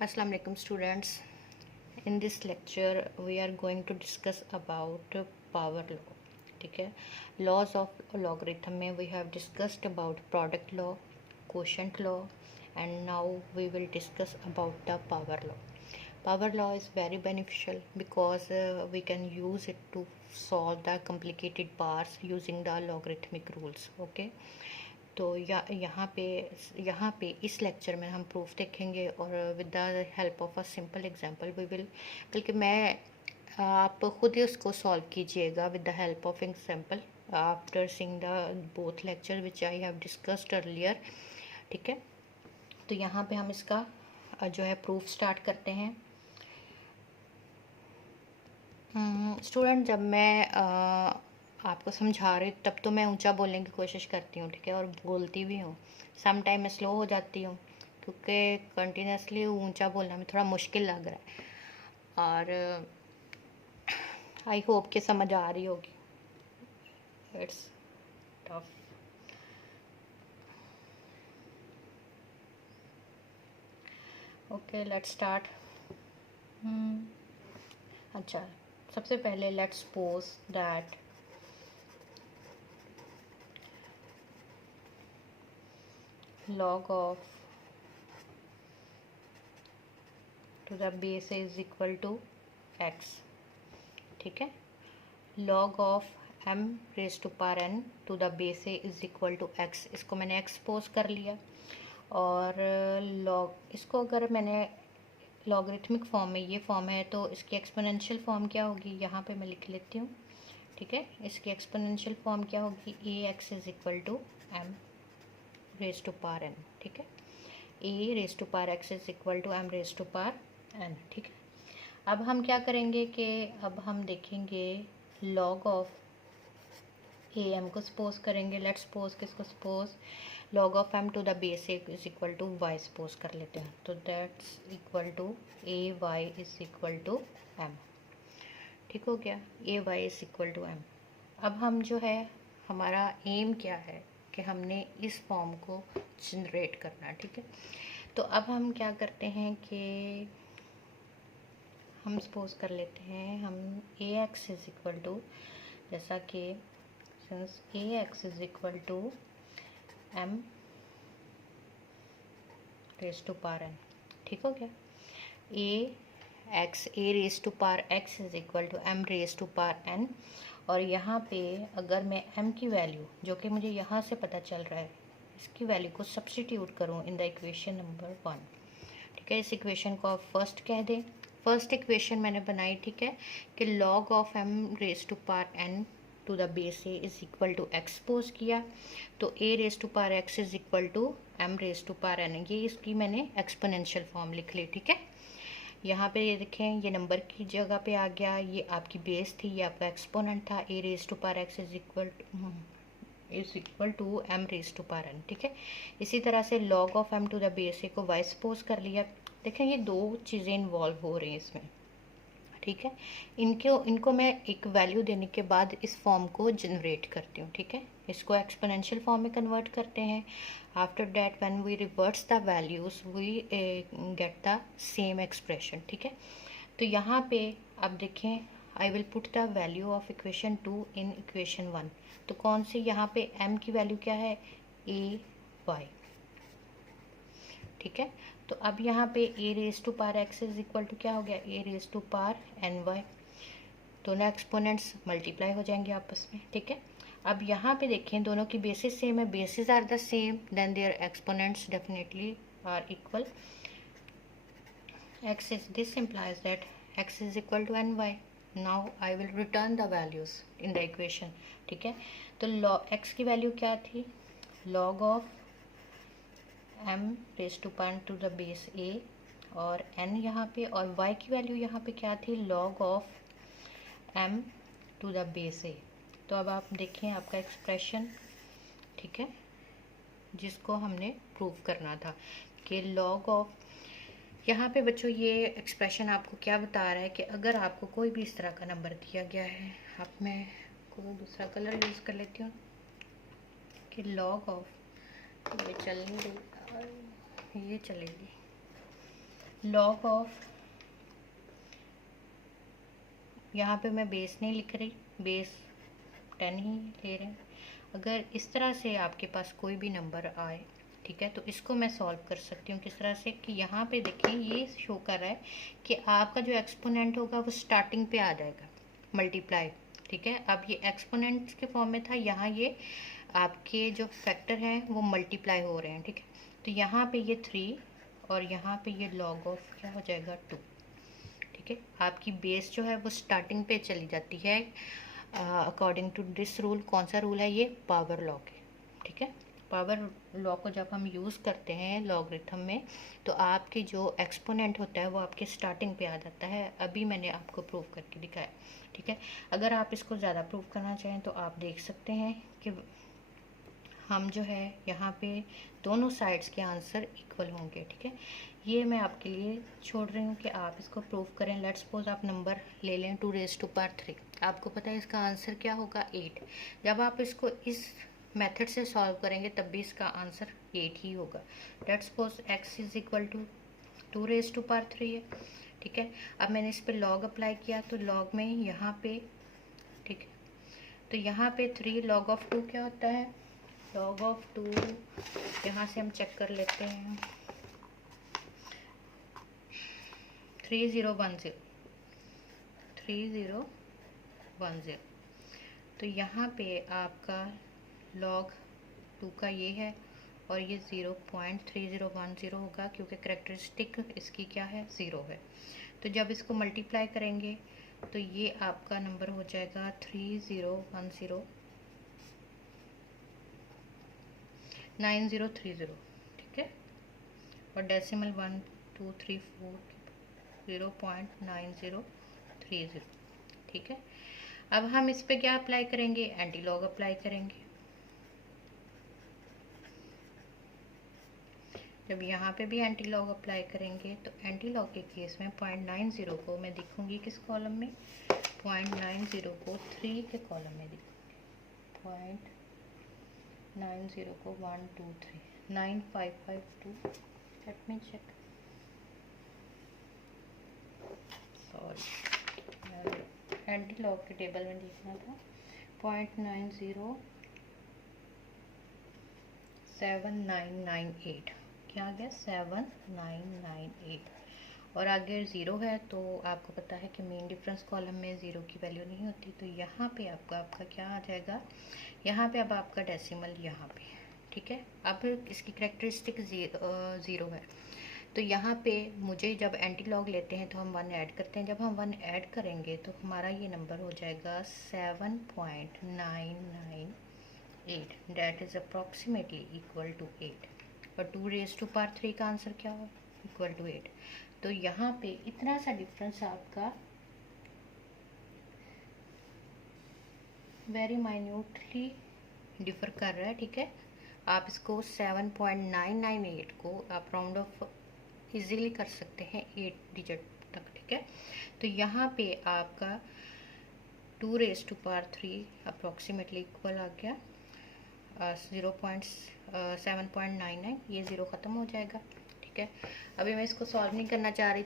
Assalamu alaikum students. In this lecture we are going to discuss about power law. ठीक है, laws of logarithm में we have discussed about product law, quotient law, and now we will discuss about the power law. Power law is very beneficial because we can use it to solve the complicated parts using the logarithmic rules. Okay, तो यहाँ पे इस lecture में हम proof देखेंगे और with the help of a simple example we will, बल्कि मैं आप खुद ही उसको सॉल्व कीजिएगा with the help of example after seeing the both lecture which I have discussed earlier. ठीक है, तो यहाँ पे हम इसका जो है प्रूफ स्टार्ट करते हैं। स्टूडेंट, जब मैं आपको समझा रही तब तो मैं ऊंचा बोलने की कोशिश करती हूँ, ठीक है, और बोलती भी हूँ। सम टाइम मैं स्लो हो जाती हूँ क्योंकि कंटिन्यूसली ऊंचा बोलना में थोड़ा मुश्किल लग रहा है, और आई होप कि समझ आ रही होगी। It's tough. Okay, let's start. अच्छा, सबसे पहले let's suppose that log of to the base is equal to x। ठीक है, log of m raised to power n to the base is equal to x। इसको मैंने expose कर लिया, और log इसको अगर मैंने लॉगरिथमिक फॉर्म में, ये फॉर्म है, तो इसकी एक्सपोनेंशियल फॉर्म क्या होगी, यहाँ पे मैं लिख लेती हूँ। ठीक है, इसकी एक्सपोनेंशियल फॉर्म क्या होगी, a x is equal to m raise to power n. ठीक है, a raise to power x is equal to m raise to power n. ठीक है, अब हम क्या करेंगे कि अब हम देखेंगे लॉग ऑफ ए एम को सपोज करेंगे। लेट्स सपोज किसको suppose, log of m to the base is equal to y suppose कर लेते हैं, तो that's equal to a y is equal to m. ठीक हो गया, a y is equal to m. अब हम जो है, हमारा एम क्या है कि हमने इस फॉर्म को जनरेट करना है। ठीक है, तो अब हम क्या करते हैं कि हम सपोज कर लेते हैं हम a x is equal to, जैसा कि since a x is equal to m raise to power n. ठीक हो गया, a raise to power x is equal to m raise to power n. और यहाँ पे अगर मैं m की वैल्यू, जो कि मुझे यहाँ से पता चल रहा है, इसकी वैल्यू को सब्स्टिट्यूट करूँ इन द इक्वेशन नंबर 1। ठीक है, इस इक्वेशन को आप फर्स्ट कह दें। फर्स्ट इक्वेशन मैंने बनाई, ठीक है, कि log of m raise to power n to the base a is equal to expose किया, तो a raise to power x is equal to m raise to power n। ये इसकी मैंने एक्सपोनेंशियल फॉर्म लिख ली। ठीक है, यहाँ पे ये देखें, ये नंबर की जगह पे आ गया, ये आपकी बेस थी, ये आपका एक्सपोनेंट था, a raise to power x is equal to m raise to power n. ठीक है, इसी तरह से log of m to the base a को वाई सपोज कर लिया। देखें, ये दो चीज़ें इन्वॉल्व हो रही हैं इसमें। ठीक है, इनको मैं एक वैल्यू देने के बाद इस फॉर्म को जनरेट करती हूँ। ठीक है, इसको एक्सपोनेंशियल फॉर्म में कन्वर्ट करते हैं। After that when we reverts the values we get the same expression. ठीक है, तो यहाँ पे अब देखें, I will put the value of equation 2 in equation 1। तो कौन सी, यहाँ पे m की वैल्यू क्या है, ए वाई। ठीक है, तो अब यहाँ पे a raise to power x is equal to क्या हो गया, a raise to power n y. दोनों एक्सपोनेंट्स मल्टीप्लाई हो जाएंगे आपस में। ठीक है, अब यहाँ पे देखें, दोनों की बेसिस सेम है, basis are the same, then their exponents definitely are equal. X is, this implies that x is equal to ny। now I will return the values in the equation। ठीक है, तो x की value क्या थी, log of m raise to power to the base a, और n यहाँ पे, और y की वैल्यू यहाँ पे क्या थी, log of m to the base a। तो अब आप देखें आपका एक्सप्रेशन, ठीक है, जिसको हमने प्रूव करना था कि log ऑफ, यहाँ पे बच्चों ये एक्सप्रेशन आपको क्या बता रहा है कि अगर आपको कोई भी इस तरह का नंबर दिया गया है, अब मैं कोई दूसरा कलर यूज़ कर लेती हूँ, कि log ऑफ, ये चल नहीं रही, ये चलेगी, लॉग ऑफ, यहाँ पे मैं बेस नहीं लिख रही, बेस 10 ही ले रहे हैं। अगर इस तरह से आपके पास कोई भी नंबर आए, ठीक है, तो इसको मैं सॉल्व कर सकती हूँ किस तरह से कि यहाँ पे देखिए ये शो कर रहा है कि आपका जो एक्सपोनेंट होगा वो स्टार्टिंग पे आ जाएगा मल्टीप्लाई, ठीक है। अब ये एक्सपोनेंट के फॉर्म में था, यहाँ ये आपके जो फैक्टर हैं वो मल्टीप्लाई हो रहे हैं, ठीक है। तो यहाँ पे ये 3 और यहाँ पे ये लॉग ऑफ क्या हो जाएगा 2, ठीक है। आपकी बेस जो है वो स्टार्टिंग पे चली जाती है अकॉर्डिंग टू दिस रूल। कौन सा रूल है ये? पावर लॉ है, ठीक है। पावर लॉ को जब हम यूज़ करते हैं लॉगरिथम में, तो आपके जो एक्सपोनेंट होता है वो आपके स्टार्टिंग पे आ जाता है। अभी मैंने आपको प्रूव करके दिखाया, ठीक है। अगर आप इसको ज़्यादा प्रूव करना चाहें तो आप देख सकते हैं कि हम जो है यहाँ पे दोनों साइड्स के आंसर इक्वल होंगे, ठीक है। ये मैं आपके लिए छोड़ रही हूँ कि आप इसको प्रूव करें। लेट्स सपोज आप नंबर ले लें 2⁻3, आपको पता है इसका आंसर क्या होगा 8। जब आप इसको इस मेथड से सॉल्व करेंगे तब भी इसका आंसर 8 ही होगा। Let's suppose x is equal to 2⁻3 है, ठीक है। अब मैंने इस पर लॉग अप्लाई किया तो लॉग में यहाँ पे, ठीक है, तो यहाँ पे 3 लॉग ऑफ 2 क्या होता है? लॉग ऑफ 2 यहाँ से हम चेक कर लेते हैं 3010 3010। तो यहाँ पे आपका लॉग 2 का ये है और ये 0.3010 होगा क्योंकि करेक्टरिस्टिक इसकी क्या है? 0 है। तो जब इसको मल्टीप्लाई करेंगे तो ये आपका नंबर हो जाएगा 3010 9030, ठीक है। और डेसिमल 1 2 3 4 0.9030, ठीक है। अब हम इस पे क्या अप्लाई करेंगे? एंटी लॉग अप्लाई करेंगे। जब यहाँ पे भी एंटी लॉग अप्लाई करेंगे तो एंटी लॉग के केस में 0.90 को मैं दिखूंगी किस कॉलम में? 0.90 को 3 के कॉलम में दिखूंगी। 0.90 को 1 2 3 9552। Let me check, sorry anti log के टेबल में देखना था। 0.90 7998, क्या आ गया? 7998। और आगे 0 है तो आपको पता है कि मेन डिफरेंस कॉलम में 0 की वैल्यू नहीं होती, तो यहाँ पे आपका क्या आ जाएगा? यहाँ पे अब आपका डेसिमल यहाँ पे, ठीक है। अब इसकी करेक्टरिस्टिक 0 है, तो यहाँ पे मुझे जब एंटी लॉग लेते हैं तो हम 1 ऐड करते हैं। जब हम 1 ऐड करेंगे तो हमारा ये नंबर हो जाएगा 7.998, that is approximately equal to 8। और 2⁻3 का आंसर क्या हो? Equal to 8। तो यहाँ पे इतना सा डिफरेंस आपका वेरी माइन्यूटली डिफर कर रहा है, ठीक है। आप इसको 7.998 को आप राउंड ऑफ इजीली कर सकते हैं 8 डिजिट तक, ठीक है। तो यहाँ पे आपका 2⁻3 अप्रॉक्सीमेटली इक्वल आ गया 7.99, ये 0 ख़त्म हो जाएगा, ठीक है। अभी मैं इसको सॉल्व नहीं करना चाह रही